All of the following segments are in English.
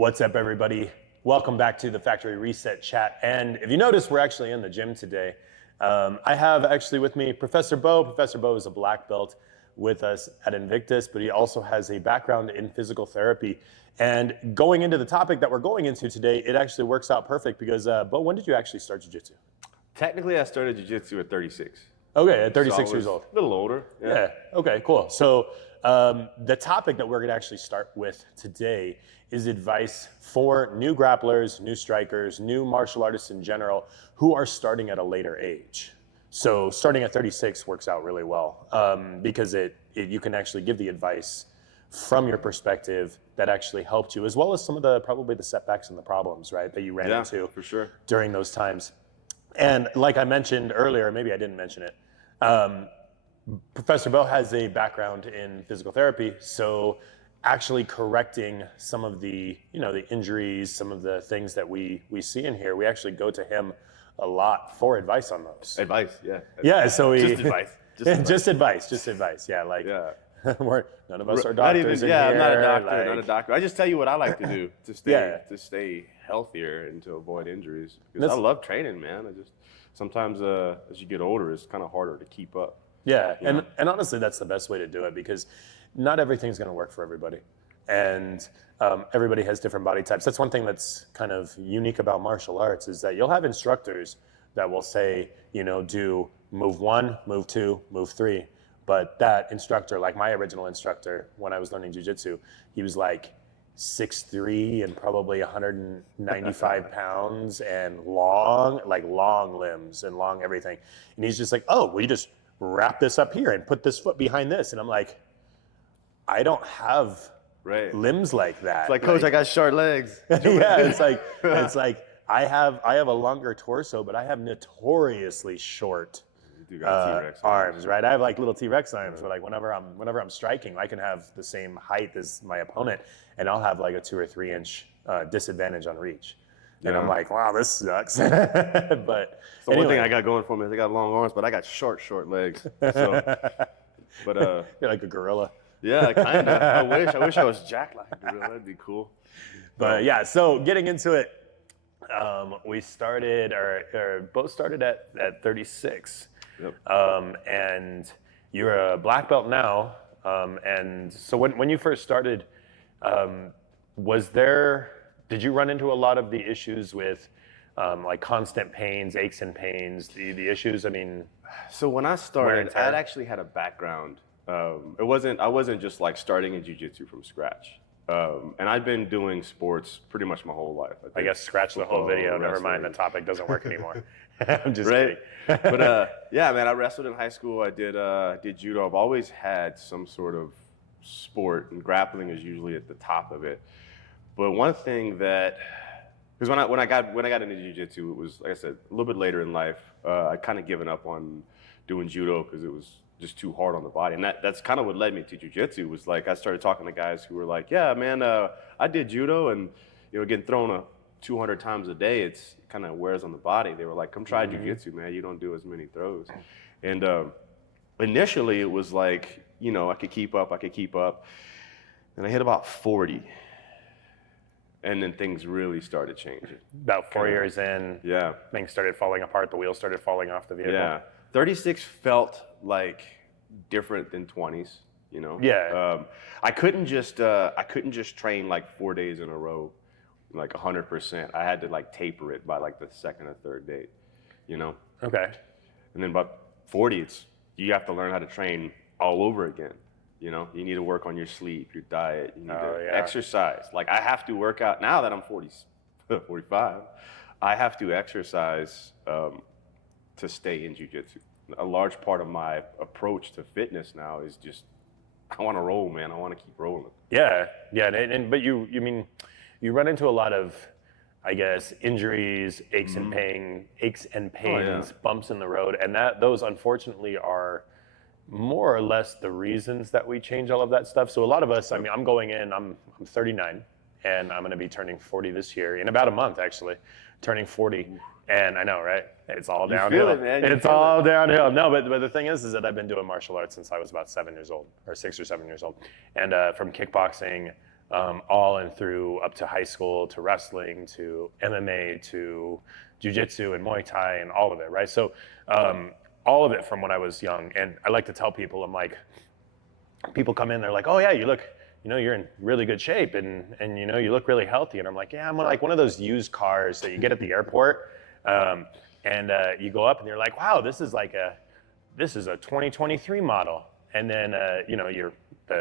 What's up, everybody? Welcome back to the Factory Reset Chat. And if you notice, we're actually in the gym today. I have actually with me Professor Beau. Professor Beau is a black belt with us at Invictus, but he also has a background in physical therapy. And going into the topic that we're going into today, it actually works out perfect because, Beau, when did you actually start jiu-jitsu? Technically, I started jiu-jitsu at 36. Okay, at 36 so years old. A little older. Yeah, okay, cool. So the topic that we're gonna actually start with today is advice for new grapplers, new strikers, new martial artists in general who are starting at a later age. So starting at 36 works out really well because you can actually give the advice from your perspective that actually helped you, as well as some of the probably the setbacks and the problems, right, that you ran into for sure during those times. And like I mentioned earlier, maybe I didn't mention it, Professor Beau has a background in physical therapy, so actually correcting some of the, the injuries, some of the things that we see in here, we actually go to him a lot for advice on those. Advice, yeah. Yeah, so we just advice. Just advice. Yeah, like yeah. None of us are doctors. I'm not a doctor. Like, not a doctor. I just tell you what I like to do to stay healthier and to avoid injuries. Because I love training, man. Sometimes as you get older, it's kind of harder to keep up. Yeah, and honestly, that's the best way to do it because not everything's going to work for everybody, and everybody has different body types. That's one thing that's kind of unique about martial arts is that you'll have instructors that will say, do move 1, move 2, move 3. But that instructor, like my original instructor when I was learning jiu-jitsu, he was like 6'3" and probably 195 pounds and long limbs and long everything. And he's just like, oh, we just wrap this up here and put this foot behind this. And I'm like, I don't have limbs like that. It's like, Coach, I got short legs. Yeah, it's like I have a longer torso, but I have notoriously short arms, right? I have like little T-Rex arms, but like whenever I'm striking, I can have the same height as my opponent, and I'll have like a 2 or 3 inch disadvantage on reach. And I'm like, wow, this sucks. But so anyway. One thing I got going for me is I got long arms, but I got short legs. So, but you're like a gorilla. Yeah, kind of. I wish I was jacked like a gorilla. That'd be cool. But yeah, so getting into it, we started, or both started at 36. Yep. And you're a black belt now. And so when you first started, did you run into a lot of the issues with like constant pains, aches and pains, the issues? I mean, so when I started, I actually had a background. I wasn't just like starting in jiu-jitsu from scratch. And I've been doing sports pretty much my whole life. I guess scratch the whole video. Never mind, the topic doesn't work anymore. I'm just kidding. But yeah, man, I wrestled in high school. I did judo. I've always had some sort of sport, and grappling is usually at the top of it. But one thing because when I got into jiu-jitsu, it was, like I said, a little bit later in life. I'd kind of given up on doing judo because it was just too hard on the body. And that's kind of what led me to jiu-jitsu. Was like I started talking to guys who were like, yeah, man, I did judo, and getting thrown 200 times a day, it kind of wears on the body. They were like, come try jiu-jitsu, man. You don't do as many throws. And initially it was like, I could keep up. And I hit about 40. And then things really started changing. About 4 years in, yeah, things started falling apart. The wheels started falling off the vehicle. Yeah, 36 felt like different than 20s. Yeah. I couldn't just train like 4 days in a row, like 100%. I had to like taper it by like the second or third day. Okay. And then about 40, you have to learn how to train all over again. You need to work on your sleep, your diet, you need to exercise. Like I have to work out now that I'm 45. I have to exercise to stay in jiu-jitsu. A large part of my approach to fitness now is just, I want to roll, man. I want to keep rolling. Yeah. But you run into a lot of, I guess, injuries, aches and pains, bumps in the road, and those unfortunately are more or less the reasons that we change all of that stuff. So a lot of us, I'm going in, I'm 39, and I'm going to be turning 40 this year, in about a month actually, turning 40. And I know, right? It's all downhill. You feel it, man. It's all downhill. No, but the thing is that I've been doing martial arts since I was about 7 years old, or 6 or 7 years old. And from kickboxing, all and through up to high school, to wrestling, to MMA, to jiu-jitsu and Muay Thai and all of it, right? So all of it from when I was young. And I like to tell people, I'm like, people come in, they're like, oh yeah, you look, you're in really good shape and you look really healthy. And I'm like, yeah, I'm like one of those used cars that you get at the airport. And you go up and you're like, wow, this is a 2023 model. And then,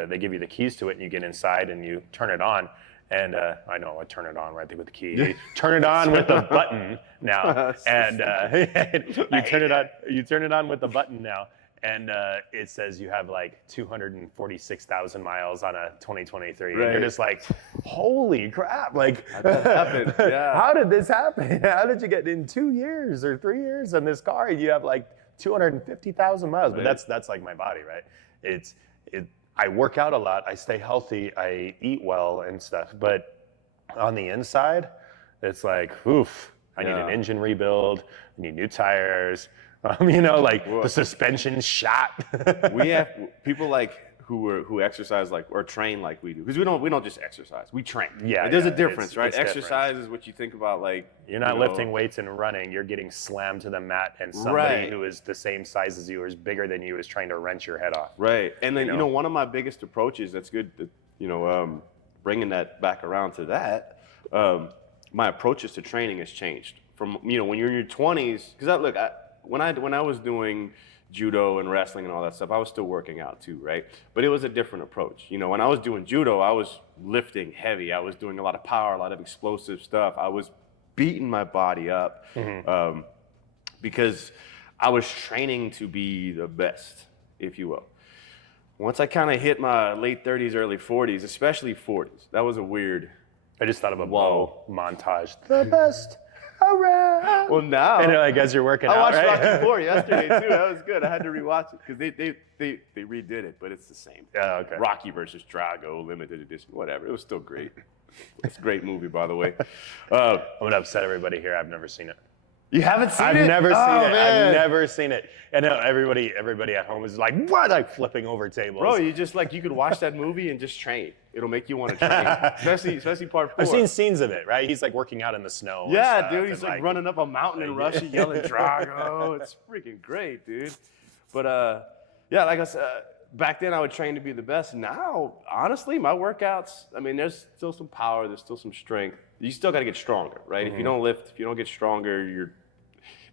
they give you the keys to it and you get inside and you turn it on. And I know I turn it on right there with the key. You turn it on with the button now, and you turn it on with the button now, and it says you have like 246,000 miles on a 2023. Right. And you're just like, holy crap! Like, That happened. Yeah. how did this happen? How did you get in 2 years or 3 years on this car? You have like 250,000 miles. But Right. that's like my body, right? I work out a lot, I stay healthy, I eat well and stuff, but on the inside, it's like, oof, I need an engine rebuild, I need new tires, the suspension shot. We have people like who exercise like or train like we do, because we don't just exercise, we train. Yeah, Like, there's a yeah, difference, right? it's Exercise different. is what you think about, like You're not lifting weights and running, you're getting slammed to the mat, and somebody Right. who is the same size as you or is bigger than you is trying to wrench your head off. Right. And then, You know? one of my biggest approaches, that's good, bringing that back around to that, my approaches to training has changed. From, when you're in your 20s, because when I was doing judo and wrestling and all that stuff, I was still working out too, right? But it was a different approach. When I was doing judo, I was lifting heavy. I was doing a lot of power, a lot of explosive stuff. I was beating my body up because I was training to be the best, if you will. Once I kind of hit my late 30s, early 40s, especially 40s, that was a weird. I just thought of a Whoa. Beau montage. The best around. Well, now And like as you're working I out, watched right? Rocky 4 yesterday too. That was good. I had to rewatch it because they redid it, but it's the same. Yeah, okay. Rocky versus Drago, limited edition, whatever. It was still great. It's a great movie, by the way. I'm gonna upset everybody here. I've never seen it. You haven't seen I've it? never seen it. Man. I've never seen it. And everybody at home is like, what? Like flipping over tables. Bro, you could watch that movie and just train. It'll make you want to train, especially part 4. I've seen scenes of it, right? He's like working out in the snow. and Yeah, stuff, dude, and he's like running up a mountain in Russia yelling Drago. It's freaking great, dude. But like I said, back then I would train to be the best. Now, honestly, my workouts, there's still some power, there's still some strength. You still got to get stronger, right? If you don't lift, if you don't get stronger,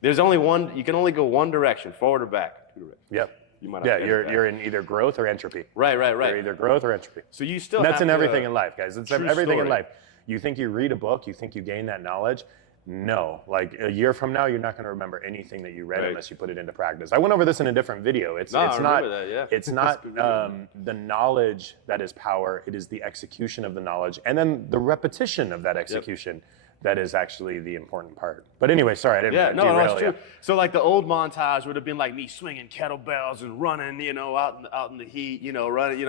there's only one, you can only go one direction, forward or back, 2 directions. Yep. You might have to you're in either growth or entropy. Right. You're either growth or entropy. So you still And that's have in to- everything in life, guys. It's True everything in story. life. You think you read a book, you think you gain that knowledge. No, like a year from now, you're not going to remember anything that you read Right. unless you put it into practice. I went over this in a different video. It's I not remember that, yeah. it's not the knowledge that is power. It is the execution of the knowledge, and then the repetition of that execution that is actually the important part. But anyway, sorry, I didn't Yeah, no, derail that's you. true. So like the old montage would have been like me swinging kettlebells and running, out in the heat, running,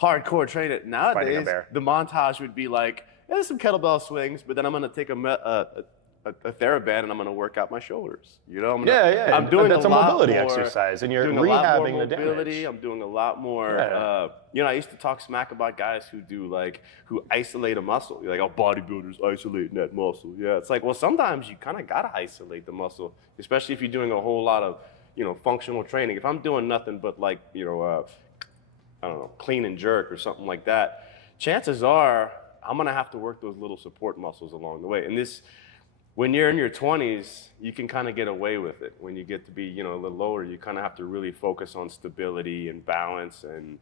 hardcore training. Nowadays, bear. the montage would be like, there's some kettlebell swings, but then I'm gonna take a TheraBand and I'm gonna work out my shoulders. I'm doing that's a lot mobility more, exercise, and you're doing a lot more rehabbing the mobility. damage. I'm doing a lot more. I used to talk smack about guys who isolate a muscle. You're like, oh, bodybuilders isolating that muscle. Yeah, it's like, well, sometimes you kind of gotta isolate the muscle, especially if you're doing a whole lot of, functional training. If I'm doing nothing but I don't know, clean and jerk or something like that, chances are I'm gonna have to work those little support muscles along the way. And when you're in your 20s, you can kind of get away with it. When you get to be, a little older, you kind of have to really focus on stability and balance and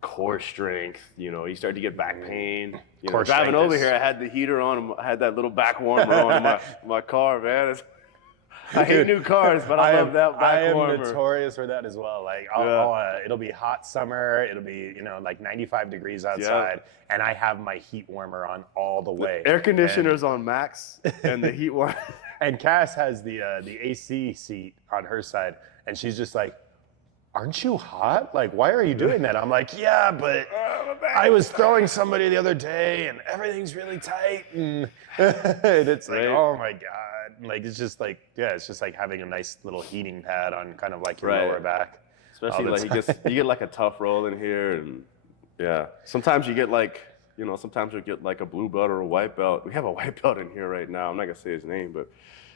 core strength. You start to get back pain. Core Driving strength over is- here, I had the heater on. I had that little back warmer on in my car, man. I hate new cars, but I love that back I am warmer. notorious for that as well. Like, it'll be hot summer, it'll be like 95 degrees outside, and I have my heat warmer on all the way. Air conditioner's on max, and the heat warmer. And Cass has the AC seat on her side, and she's just like, aren't you hot? Like, why are you doing that? I'm like, yeah, but I was throwing somebody the other day and everything's really tight. And, and it's like, Right. oh my God. Like, it's just like having a nice little heating pad on kind of like your Right. lower back. Especially all the you get like a tough roll in here, and sometimes you get like you know, sometimes you'll get like a blue belt or a white belt. We have a white belt in here right now. I'm not gonna say his name, but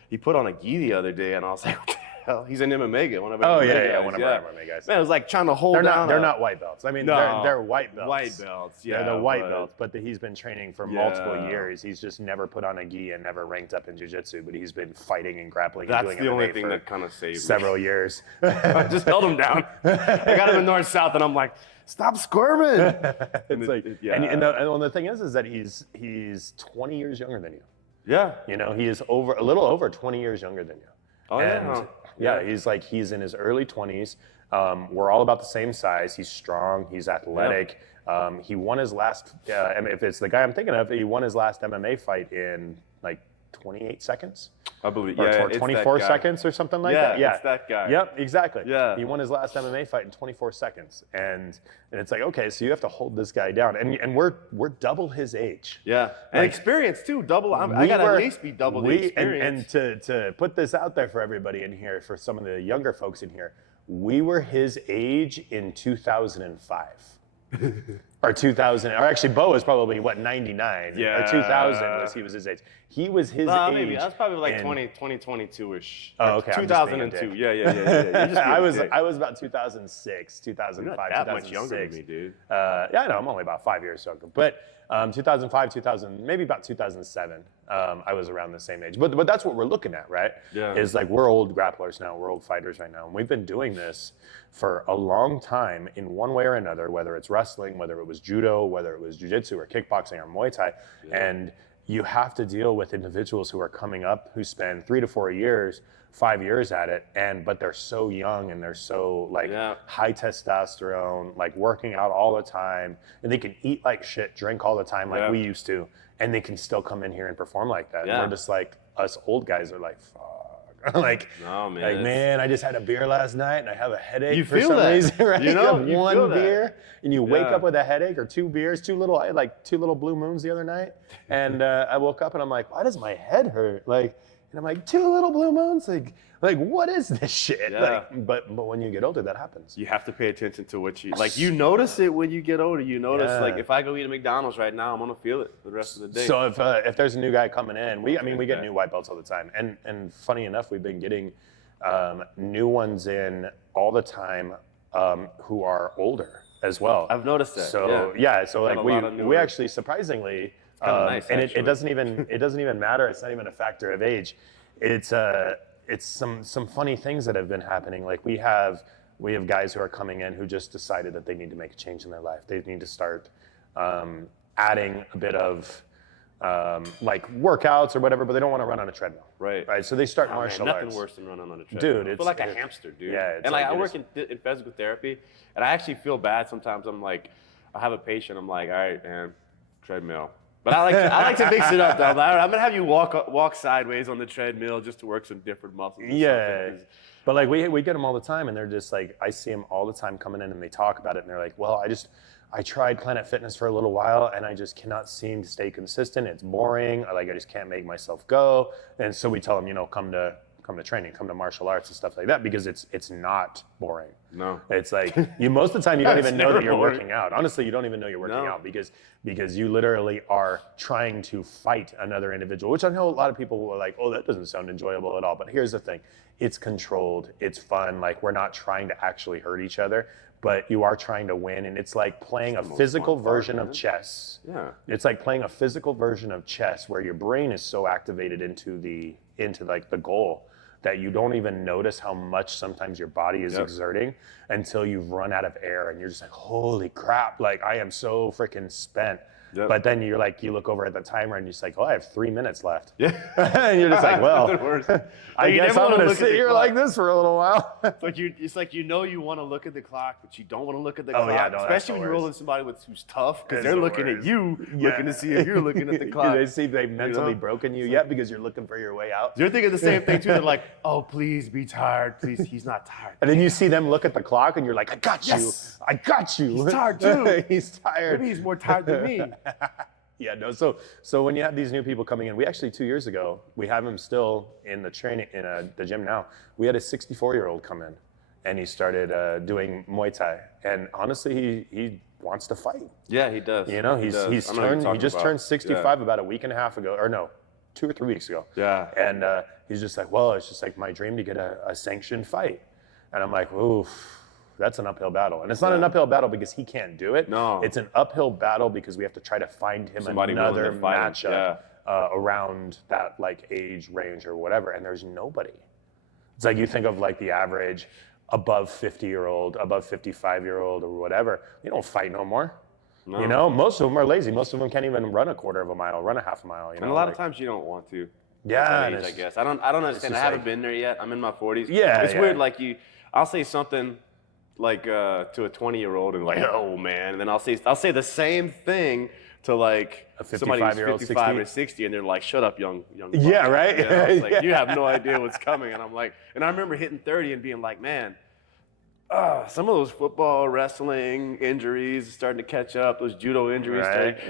he put on a gi the other day, and I was like, what the hell? He's an MMA guy, one of our MMA guys. One of our MMA guys. Man, it was like trying to hold down. They're not white belts. I mean, they're white belts. White belts, yeah. They're the white belts, but he's been training for multiple years. He's just never put on a gi and never ranked up in jiu-jitsu, but he's been fighting and grappling and doing That's the only MMA thing that kind of saved several years. I just held him down. I got him in north-south, and I'm like, stop squirming. It's like, and the thing is that he's 20 years younger than you. Yeah. You know, he is a little over 20 years younger than you. Oh, and yeah, he's in his early 20s. We're all about the same size. He's strong. He's athletic. He won his last, if it's the guy I'm thinking of, he won his last MMA fight in like 28 seconds. I believe, or 24 seconds or something like that. Yeah, it's that guy. Yep, exactly. Yeah. He won his last MMA fight in 24 seconds. And it's like, okay, so you have to hold this guy down. And we're double his age. Yeah, and like, experience too, double. I got to at least be double the experience. And to put this out there for everybody in here, for some of the younger folks in here, we were his age in 2005. Or 2000, or actually Beau was probably, 99? Yeah. Or 2000 he was his age. He was his age. Maybe, that's probably like 2022-ish. Oh, okay. 2002. Yeah. I was about 2006, 2005, You're not that 2006. much younger than me, dude. Yeah, I know, I'm only about 5 years younger. But 2005, 2000, maybe about 2007, I was around the same age. But that's what we're looking at, right? Yeah. Is like, we're old grapplers now, we're old fighters right now. And we've been doing this for a long time in one way or another, whether it's wrestling, whether it was judo, whether it was jiu-jitsu or kickboxing or Muay Thai. Yeah. And you have to deal with individuals who are coming up who spend 3 to 4 years, 5 years at it, but they're so young and they're so high testosterone, like working out all the time, and they can eat like shit, drink all the time like we used to, and they can still come in here and perform like that. And we're just like, us old guys are like, fuck. like, no, man, like, man, I just had a beer last night and I have a headache you for feel some that. reason, right? You know, have one beer and you wake Yeah. up with a headache, or 2 beers, I had like 2 little blue moons the other night, and I woke up and I'm like, why does my head hurt? Like, and I'm like, 2 little blue moons? Like what is this shit? Yeah. Like, but when you get older, that happens. You have to pay attention to what you notice it when you get older. You notice, like, if I go eat at McDonald's right now, I'm gonna feel it for the rest of the day. So if there's a new guy coming in, we get new white belts all the time, and funny enough, we've been getting new ones in all the time who are older as well. I've noticed that. So so like we actually, surprisingly, nice, and it doesn't even matter. It's not even a factor of age. It's some funny things that have been happening. Like we have guys who are coming in who just decided that they need to make a change in their life. They need to start adding a bit of like workouts or whatever, but they don't want to run on a treadmill. Right. So they start martial arts. Nothing worse than running on a treadmill. Dude, I feel like a hamster, dude. Yeah. And like I work in physical therapy, and I actually feel bad sometimes. I'm like, I have a patient. I'm like, all right, man, treadmill. But I like to mix it up though. I'm gonna have you walk sideways on the treadmill just to work some different muscles. Yeah. But like we get them all the time, and they're just like, I see them all the time coming in, and they talk about it, and they're like, well, I tried Planet Fitness for a little while, and I just cannot seem to stay consistent. It's boring. I just can't make myself go. And so we tell them, come to training, come to martial arts and stuff like that, because it's not boring. No. It's like most of the time you don't even know that you're boring. working out. Honestly, you don't even know you're working out because you literally are trying to fight another individual, which I know a lot of people are like, oh, that doesn't sound enjoyable at all. But here's the thing. It's controlled. It's fun. Like, we're not trying to actually hurt each other, but you are trying to win. And it's like playing a physical version of chess. Yeah. It's like playing a physical version of chess where your brain is so activated into like the goal that you don't even notice how much sometimes your body is exerting until you've run out of air, and you're just like, holy crap, like I am so freaking spent. Yep. But then you look over at the timer and you're just like, oh, I have 3 minutes left. Yeah. And you're just like, well, I guess I'm going to sit here like this for a little while. It's like you want to look at the clock, but you don't want to look at the clock. Yeah, no, especially when you're rolling somebody who's tough, because they're looking at you, looking to see if you're looking at the clock. Do they see if they've mentally broken you yet because you're looking for your way out? You're thinking the same thing too. They're like, oh, please be tired. Please, he's not tired. And then you see them look at the clock and you're like, I got you. Yes. I got you. He's tired too. He's tired. Maybe he's more tired than me. Yeah, no. So when you have these new people coming in, we actually 2 years ago, we have them still in the training in the gym now. We had a 64-year-old come in, and he started doing Muay Thai. And honestly, he wants to fight. Yeah, he does. You know, he just turned 65 about a week and a half ago, or no, 2 or 3 weeks ago. Yeah. And he's just like, well, it's just like my dream to get a sanctioned fight. And I'm like, oof, that's an uphill battle. And it's not an uphill battle because he can't do it. No. It's an uphill battle because we have to try to find him another matchup around that like age range or whatever. And there's nobody. It's like you think of like the average above 50-year-old, above 55-year-old or whatever. They don't fight no more. No. You know, most of them are lazy. Most of them can't even run a quarter of a mile, run a half a mile. You know, and a lot of times you don't want to. Yeah, age, I guess. I don't understand. I haven't been there yet. I'm in my 40s. Yeah, it's weird. Like I'll say something like to a 20-year-old and like, oh man, and then I'll say the same thing to like somebody who's 55 or 60, and they're like, shut up, young. Yeah, right. You know? It's like, you have no idea what's coming, and I'm like, and I remember hitting 30 and being like, man. Some of those football, wrestling injuries starting to catch up. Those judo injuries,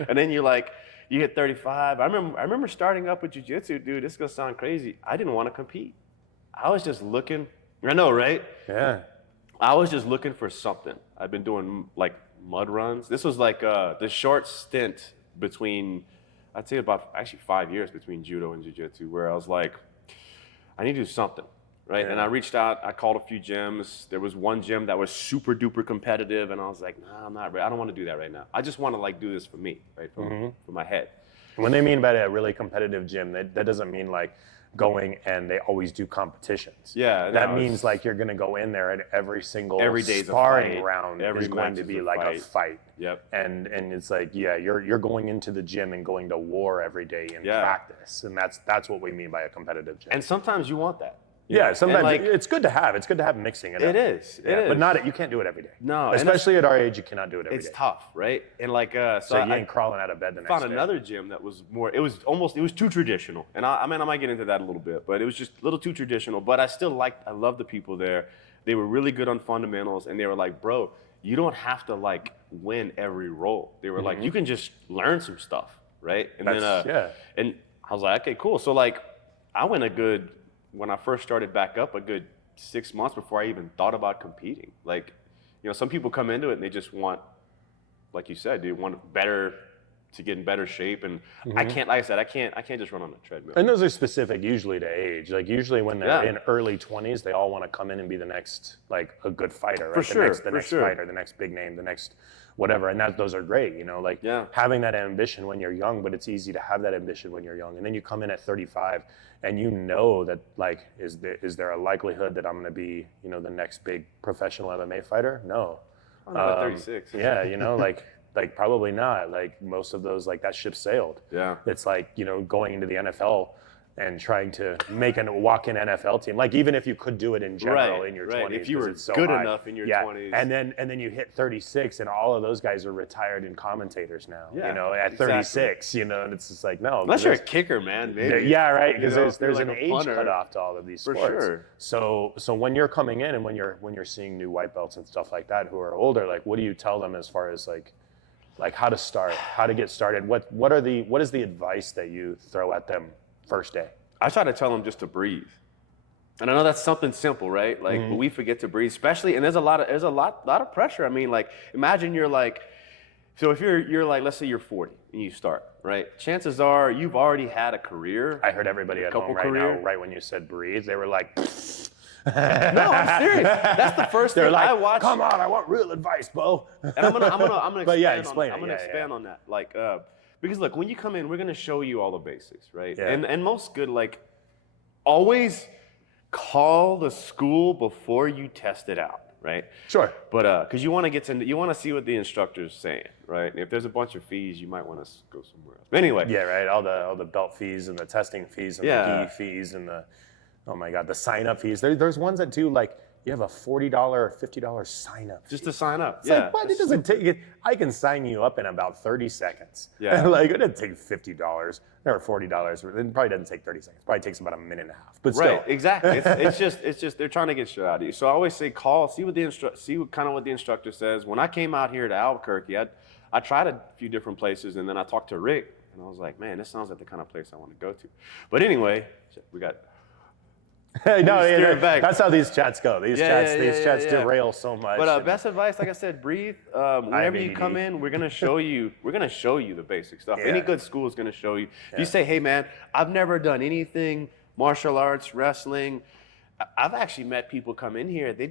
and then you hit 35. I remember starting up with jiu-jitsu, dude. This is gonna sound crazy. I didn't want to compete. I was just looking. I know, right? Yeah. I was just looking for something. I've been doing like mud runs. This was like the short stint between, I'd say about actually 5 years between judo and jiu-jitsu, where I was like, I need to do something. Right, and I reached out. I called a few gyms. There was one gym that was super duper competitive, and I was like, "Nah, I'm not ready. I don't want to do that right now. I just want to like do this for me, right, for my head." When they mean by a really competitive gym, that doesn't mean like going and they always do competitions. Yeah, that means like you're going to go in there and every day's sparring round is going to be like a fight. Yep. And it's like, yeah, you're going into the gym and going to war every day in practice, and that's what we mean by a competitive gym. And sometimes you want that. Yeah, sometimes it's good to have. It's good to have mixing it up. It is. But you can't do it every day. No. Especially at our age, you cannot do it every day. It's tough, right? And like, so you ain't crawling out of bed the next day. Found another gym that was more, it was too traditional. And I might get into that a little bit, but it was just a little too traditional. But I love the people there. They were really good on fundamentals, and they were like, bro, you don't have to like win every roll. They were like, you can just learn some stuff, right? And and I was like, okay, cool. So like, I went when I first started back up, a good 6 months before I even thought about competing. Like, you know, some people come into it and they just want, like you said, they want to get in better shape. And I can't, like I said, I can't just run on a treadmill. And those are specific usually to age. Like usually when they're in early 20s, they all want to come in and be the next, like a good fighter, right? The next fighter, the next big name, the next whatever. And those are great, you know, like having that ambition when you're young, but it's easy to have that ambition when you're young. And then you come in at 35 and you know that like, is there a likelihood that I'm going to be, you know, the next big professional MMA fighter? No. I'm not 36. Yeah, you know, like probably not. Like most of those, like that ship sailed. Yeah. It's like, you know, going into the NFL and trying to make a walk-in NFL team. Like even if you could do it in general in your 20s. If you were good enough in your 20s. And then you hit 36 and all of those guys are retired and commentators now. You know, at 36, you know, and it's just like, no. Unless you're a kicker, man, maybe. Yeah, right. Because there's like an age cutoff to all of these sports. For sure. So when you're coming in and when you're seeing new white belts and stuff like that who are older, like what do you tell them as far as like how to start, how to get started? What is the advice that you throw at them first day? I try to tell them just to breathe. And I know that's something simple, right? Like, but we forget to breathe, especially, and there's a lot of pressure. I mean, like, imagine you're like, so if you're like, let's say you're 40 and you start, right? Chances are you've already had a career. I heard everybody at home right now, right when you said breathe, they were like, no, I'm serious. That's the first thing like, I watch. Come on, I want real advice, Beau. And I'm gonna expand but yeah, explain I'm gonna expand on that. Like, because look, when you come in, we're gonna show you all the basics, right? Yeah. And most good, like, always call the school before you test it out, right? Sure. But because you want to see what the instructor's saying, right? And if there's a bunch of fees, you might want to go somewhere else. But anyway. Yeah, right. All the belt fees and the testing fees and the gi fees and the, oh my God, the sign up fees. There's ones that do like, you have a $40 or $50 sign up. Just to sign up. It's like, what? It doesn't take it. I can sign you up in about 30 seconds. Yeah. Like, it doesn't take $50 or $40. It probably doesn't take 30 seconds. It probably takes about a minute and a half. But still. Right, exactly. It's just they're trying to get shit out of you. So I always say call, see what the instructor says. When I came out here to Albuquerque, I tried a few different places, and then I talked to Rick, and I was like, man, this sounds like the kind of place I want to go to. But anyway, we got No, steer it back. that's how these chats go. These chats derail so much. But best advice, like I said, breathe. Whenever you come in, we're gonna show you the basic stuff. Yeah. Any good school is gonna show you. If you say, hey man, I've never done anything, martial arts, wrestling. I've actually met people come in here, they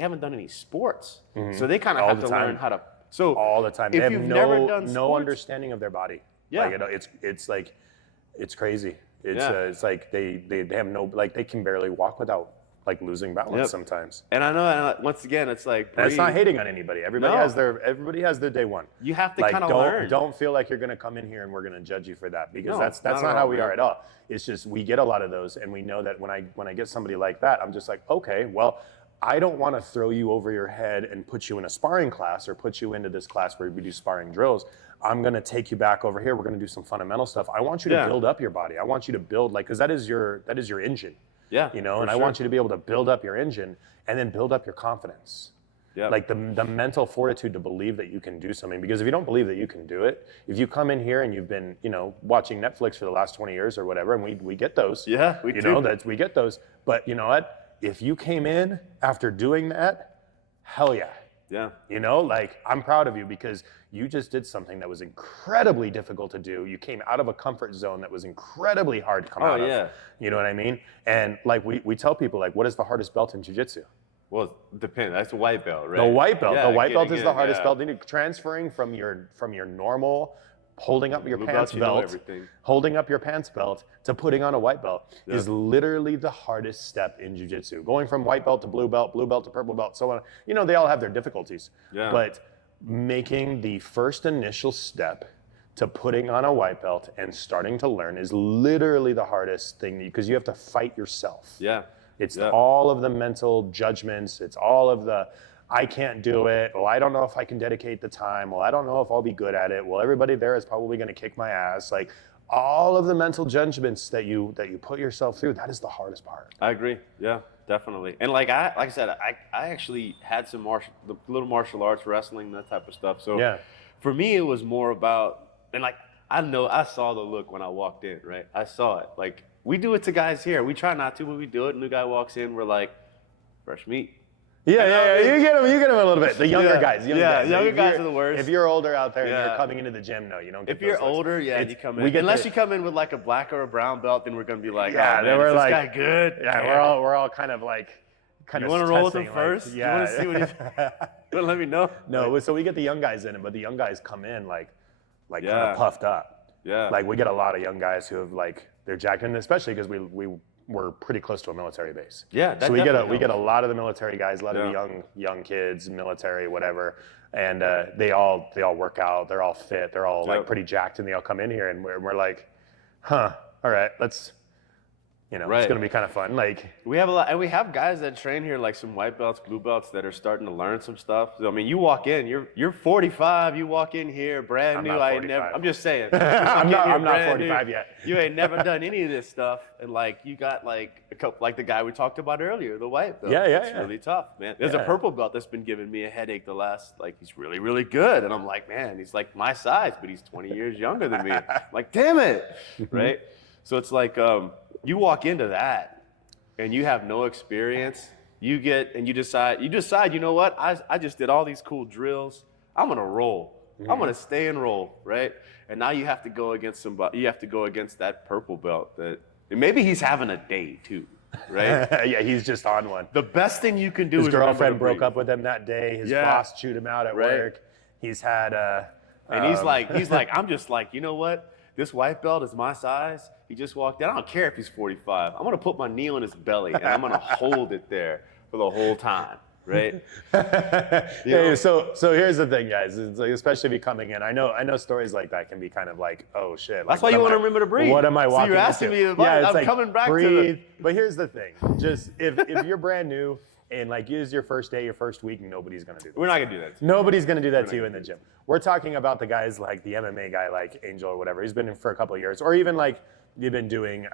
haven't done any sports. So they kind of have to learn how to. So all the time. They if have you've never done no sports, understanding of their body. Yeah. Like, it's like, it's crazy. It's like they have no, like they can barely walk without like losing balance sometimes. And I know, and once again, it's like And it's not hating on anybody. Everybody has their day one. You have to like, kind of learn. Don't feel like you're gonna come in here and we're gonna judge you for that, because that's not not at how all, we man. are at all. It's just we get a lot of those, and we know that when I get somebody like that, I'm just like, okay, well, I don't want to throw you over your head and put you in a sparring class or put you into this class where we do sparring drills. I'm going to take you back over here. We're going to do some fundamental stuff. I want you to build up your body. I want you to build, like, because that is your engine. Yeah. You know, and I want you to be able to build up your engine and then build up your confidence. Yeah. Like the mental fortitude to believe that you can do something. Because if you don't believe that you can do it, if you come in here and you've been, watching Netflix for the last 20 years or whatever, and we get those. Yeah, we do. We get those. But you know what? If you came in after doing that, hell yeah. Yeah. Like, I'm proud of you because you just did something that was incredibly difficult to do. You came out of a comfort zone that was incredibly hard to come out of. You know what I mean? And like we tell people, like, what is the hardest belt in jiu-jitsu? Well, it depends. That's the white belt, right? The white belt. Yeah, the white belt is the again, hardest belt. Transferring from your normal holding up your Blue pants belt, belt, everything. holding up your pants belt to putting on a white belt is literally the hardest step in jiu-jitsu. Going from white belt to blue belt to purple belt, so on. They all have their difficulties. Yeah. But making the first initial step to putting on a white belt and starting to learn is literally the hardest thing, because you have to fight yourself. Yeah. It's all of the mental judgments. It's all of the, I can't do it. Well, I don't know if I can dedicate the time. Well, I don't know if I'll be good at it. Well, everybody there is probably going to kick my ass. Like, all of the mental judgments that you put yourself through, that is the hardest part. I agree. Yeah, definitely. And like I said, I actually had some little martial arts, wrestling, that type of stuff. So for me, it was more about, and like, I saw the look when I walked in, right? I saw it. Like, we do it to guys here. We try not to, but we do it. New guy walks in, we're like, fresh meat. Yeah. You get them a little bit. The younger guys. Younger guys are the worst. If you're older out there and you're coming into the gym, no, you don't get If you're those looks. older, you come in. Unless you come in with like a black or a brown belt, then we're gonna be like, then oh, we're man, is like, this guy good? Yeah, we're all kind of You want to roll with him testing, first? Yeah. You want to see what he's? You want to let me know? No, so we get the young guys in, but the young guys come in like kind of puffed up. Yeah. Like, we get a lot of young guys who have they're jacked in, especially because we're pretty close to a military base. Yeah, that so we definitely get a lot of the military guys, a lot of the young kids, military, whatever, and they all work out. They're all fit. They're all like pretty jacked, and they all come in here, and we're like, all right, let's. It's gonna be kind of fun. Like, we have a lot, and we have guys that train here, like some white belts, blue belts, that are starting to learn some stuff. So, I mean, you walk in, you're 45. You walk in here, brand new. I'm just saying. I'm not 45 yet. You ain't never done any of this stuff, and like you got like a couple, like the guy we talked about earlier, the white belt. It's really tough, man. There's a purple belt that's been giving me a headache the last. Like, he's really, really good, and I'm like, man, he's like my size, but he's 20 years younger than me. I'm like, damn it, right? So it's like. You walk into that and you have no experience. You decide, you know what? I just did all these cool drills. I'm going to roll. I'm going to stay and roll, right? And now you have to go against somebody. You have to go against that purple belt and maybe he's having a day too, right? Yeah, he's just on one. The best thing you can do is his girlfriend broke up with him that day. His boss chewed him out at work. He's had and he's like, I'm just like, you know what? This white belt is my size. He just walked in. I don't care if he's 45. I'm going to put my knee on his belly, and I'm going to hold it there for the whole time, right? So here's the thing, guys. It's like, especially if you're coming in, I know stories like that can be kind of like, oh shit. That's why you want to remember to breathe. What am I walking into? So you're asking me about I'm like, coming back breathe. But here's the thing. Just if you're brand new and like it's your first day, your first week, nobody's going to do that. We're not going to do that. Nobody's going to do that to you in the gym. We're talking about the guys like the MMA guy, like Angel or whatever. He's been in for a couple of years, or even like you've been doing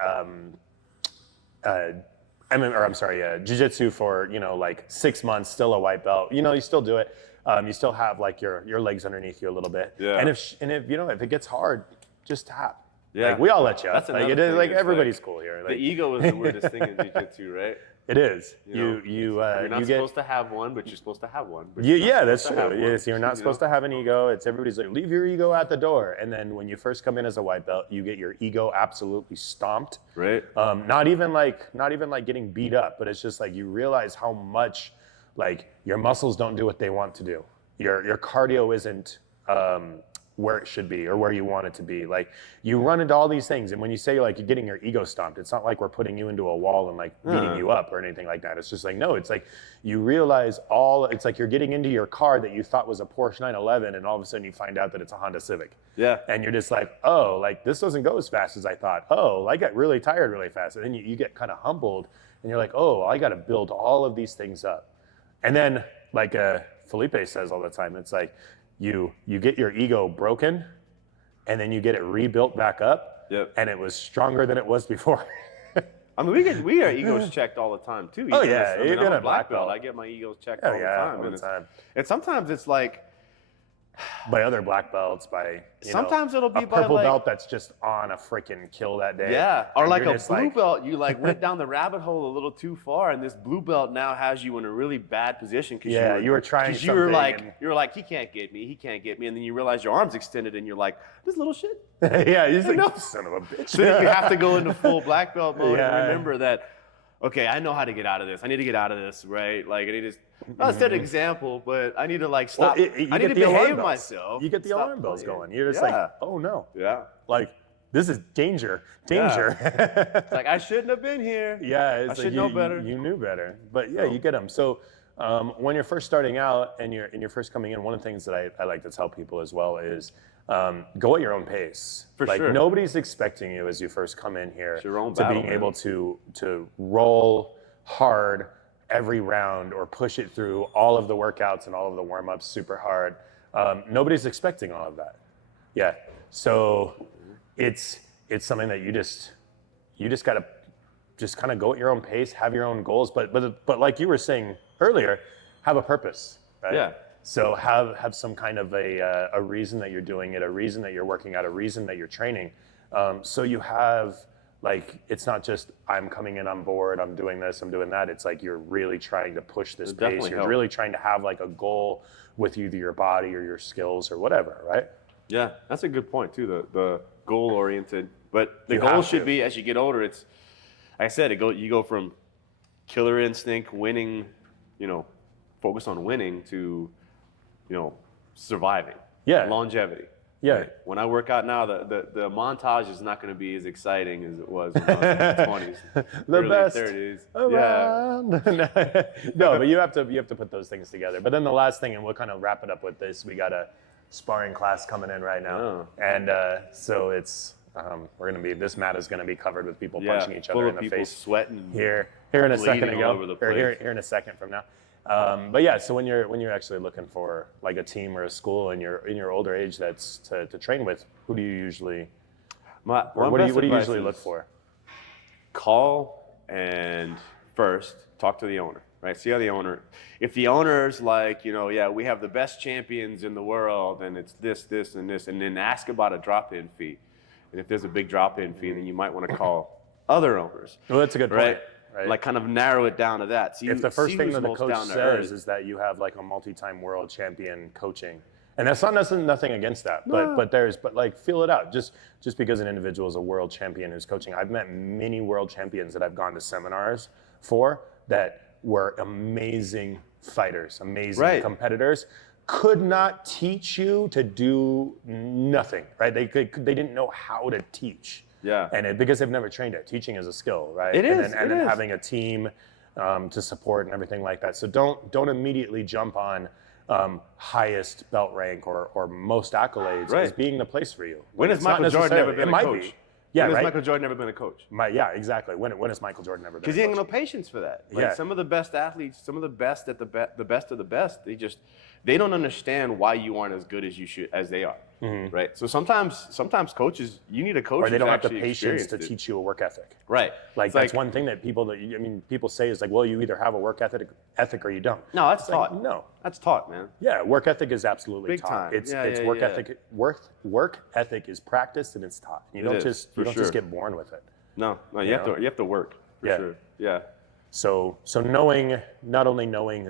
jiu-jitsu for like 6 months, still a white belt. You still do it. You still have like your legs underneath you a little bit. Yeah. And if it gets hard, just tap. Yeah. Like we all let you up. That's Like another it is thing, like it's everybody's cool here. The Like, ego is the weirdest thing in jiu-jitsu, right? it is. You're not You supposed to have one, but you're supposed to have one. But Yeah, you're not yeah, that's supposed to have true. one, Yes, you're not supposed to have an ego. It's everybody's like, leave your ego at the door. And then when you first come in as a white belt, you get your ego absolutely stomped. Right. Not even like getting beat up, but it's just like you realize how much like your muscles don't do what they want to do. Your cardio isn't where it should be or where you want it to be. Like you run into all these things, and when you say like you're getting your ego stomped, it's not like we're putting you into a wall and like beating you up or anything like that. It's just like, no, it's like you realize it's like you're getting into your car that you thought was a Porsche 911, and all of a sudden you find out that it's a Honda Civic. Yeah. And you're just like, oh, like this doesn't go as fast as I thought. Oh, I got really tired really fast. And then you get kind of humbled, and you're like, oh, I got to build all of these things up. And then like Felipe says all the time, it's like, you get your ego broken, and then you get it rebuilt back up, and it was stronger than it was before. I mean, we get our egos checked all the time too. Oh yeah, I mean, even I'm a a black belt. I get my egos checked all the time. all the time. And sometimes it's like, By other black belts, by sometimes it'll be a by purple like, belt that's just on a freaking kill that day. yeah, or And like you're a just blue belt. You like went down the rabbit hole a little too far, and this blue belt now has you in a really bad position because you were trying you were something like and- you were like he can't get me, and then you realize your arm's extended, and you're like this little shit. Yeah, he's like, know? son of a bitch. So you have to go into full black belt mode Yeah. and remember that, okay, I know how to get out of this. I need to get out of this, right? Like, I need to, not set an example, but I need to like stop. Well, I need to the alarm behave bells. myself. You get the Stop alarm bells playing. going. You're just Yeah. like, oh no. Yeah. Like, this is danger. It's like, I shouldn't have been here. Yeah, I it's should like know better. You knew better, but yeah, you get them. So when you're first starting out and you're first coming in, one of the things that I like to tell people as well is go at your own pace. For like sure. nobody's expecting you as you first come in here It's your own to battle, being man. able to roll hard every round or push it through all of the workouts and all of the warm-ups super hard. Nobody's expecting all of that. Yeah. So it's something that you just got to just kind of go at your own pace, have your own goals, but like you were saying earlier, have a purpose, right? Yeah. So have some kind of a reason that you're doing it, a reason that you're working out, a reason that you're training. So you have like, it's not just I'm coming in on board, I'm doing this, I'm doing that. It's like you're really trying to push this It pace. definitely You're helps. really trying to have like a goal with either your body or your skills or whatever, right? Yeah, that's a good point too. The goal oriented, but the You goal have should to. be as you get older. It's, like I said, you go from killer instinct, winning, focus on winning to, surviving. Yeah. Longevity. Yeah. Right? When I work out now, the montage is not going to be as exciting as it was when I was in the 20s, The early best 30s. Yeah. around. No, but you have to put those things together. But then the last thing, and we'll kind of wrap it up with this. We got a sparring class coming in right now, Oh. and so it's this mat is gonna be covered with people Yeah, punching each full other of in the people face. sweating. Here in a second bleeding ago, all over the or here place. in a second from now. But yeah, so when you're actually looking for like a team or a school in your older age that's to train with, who do you usually My or what do best you advice usually is look for? Call and first talk to the owner, right? See how the owner, if the owner's like, we have the best champions in the world and it's this, this, and this, and then ask about a drop-in fee. And if there's a big drop-in fee, then you might want to call other owners, Well, that's a good right? point. Right. Like kind of narrow it down to that. See, If the first see thing who's that the most coach down to says earth. is that you have like a multi-time world champion coaching, and that's not nothing against that, but like feel it out. Just because an individual is a world champion who's coaching, I've met many world champions that I've gone to seminars for that were amazing fighters, amazing Right. competitors. Could not teach you to do nothing, right? They didn't know how to teach. Yeah. And because they've never trained it. Teaching is a skill, right? It and is, then, and it then is. having a team to support and everything like that. So don't immediately jump on highest belt rank or most accolades as Right. being the place for you. When has It's not Michael Jordan necessarily- ever been it a might coach? be. Yeah, when has right. Michael Jordan never been a coach? Yeah, exactly. When has Michael Jordan ever been? Because a he ain't coach? got no patience for that. Like Yeah. some of the best athletes, some of the best at the best of the best, they don't understand why you aren't as good as they are. Right. So sometimes coaches, you need a coach or they don't have the actually patience to experienced it. teach you a work ethic. Right. Like It's that's one thing that people say is like, well, you either have a work ethic or you don't. No, that's It's taught. like, no. That's taught, man. Yeah, work ethic is absolutely Big taught. time. It's Yeah, it's yeah, work yeah. ethic. Work ethic is practiced and it's taught. You don't is, just for you don't sure. just get born with it. No, you have to work for Yeah. sure. Yeah. So not only knowing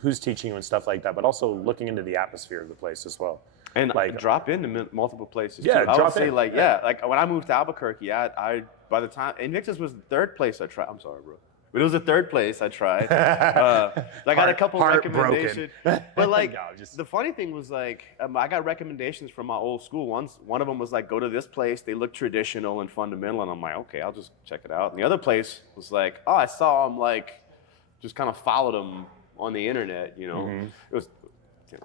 who's teaching you and stuff like that, but also looking into the atmosphere of the place as well. And Like- drop into multiple places. Yeah, too. I would drop say in. like like when I moved to Albuquerque, I by the time Invictus was the third place I tried. I'm sorry, bro, but it was the third place I tried. I got a couple Heartbroken. recommendations, but like No, just- the funny thing was like I got recommendations from my old school. One of them was like, go to this place. They look traditional and fundamental, and I'm like, okay, I'll just check it out. And the other place was like, oh, I saw them like, just kind of followed them on the internet. You know, it was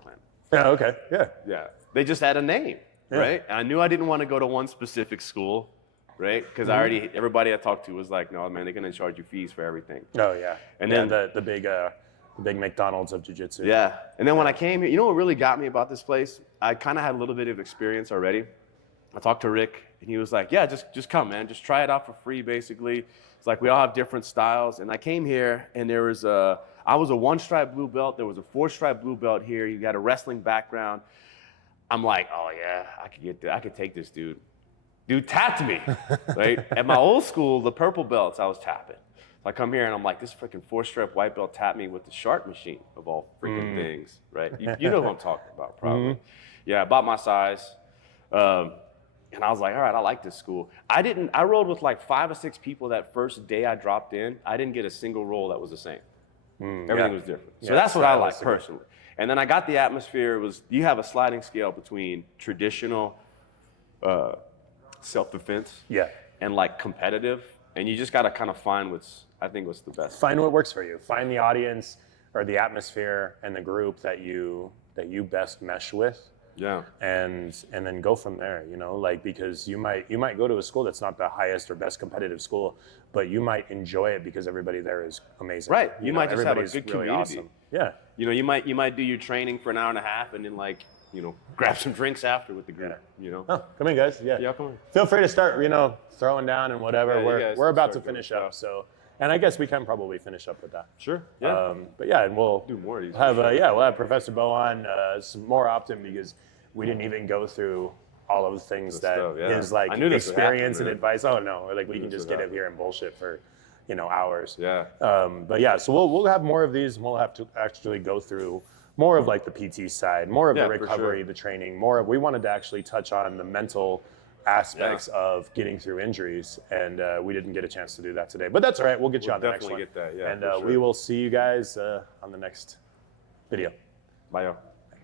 plan. Yeah. Okay. Yeah. Yeah, they just had a name, right? And I knew I didn't want to go to one specific school, right? Because everybody I talked to was like, no, man, they're gonna charge you fees for everything. Oh yeah. And And then- then the big McDonald's of jiu-jitsu. Yeah, and then when I came here, you know what really got me about this place? I kind of had a little bit of experience already. I talked to Rick, and he was like, yeah, just come, man. Just try it out for free, basically. It's like we all have different styles. And I came here, and I was a 1-stripe blue belt. There was a 4-stripe blue belt here. You got a wrestling background. I'm like, oh, yeah, I could take this dude. Dude tapped me, right? At my old school, the purple belts, I was tapping. So I come here, and I'm like, this freaking 4-stripe white belt tapped me with the sharp machine of all freaking things, right? You know what I'm talking about, probably. Yeah, about my size. And I was like, all right, I like this school. I rolled with like 5 or 6 people that first day I dropped in. I didn't get a single roll that was the same. Everything was different. So that's what I like personally. And then I got the atmosphere. You have a sliding scale between traditional self-defense and like competitive. And you just got to kind of find what's the best. Find what works for you. Find the audience or the atmosphere and the group that you best mesh with. Yeah. And then go from there, you know, like, because you might go to a school that's not the highest or best competitive school, but you might enjoy it because everybody there is amazing. Right. You might just have a everybody's good really community. awesome. Yeah. You know, you might do your training for an hour and a half and then like, you know, grab some drinks after with the group, you know. Oh, come in, guys. Yeah. Yeah, come on. Feel free to start, you know, throwing down and whatever. Yeah, you guys We're about to start finish doing up, so, and I guess we can probably finish up with that. Sure. Yeah. But yeah, and we'll do more of these. we'll have Professor Beau on some more often because we didn't even go through all of the things that stuff, yeah. his like I knew this would happen, experience and man. advice. Oh no, or like we can this just would get up happen. here and bullshit for, you know, hours. Yeah. But yeah, so we'll have more of these, and we'll have to actually go through more of like the PT side, more of Yeah, the for recovery, sure. the training, we wanted to actually touch on the mental aspects of getting through injuries, and we didn't get a chance to do that today. But that's all right. We'll get you We'll on the next definitely one. get that, yeah, And for we sure. will see you guys on the next video. Bye, y'all.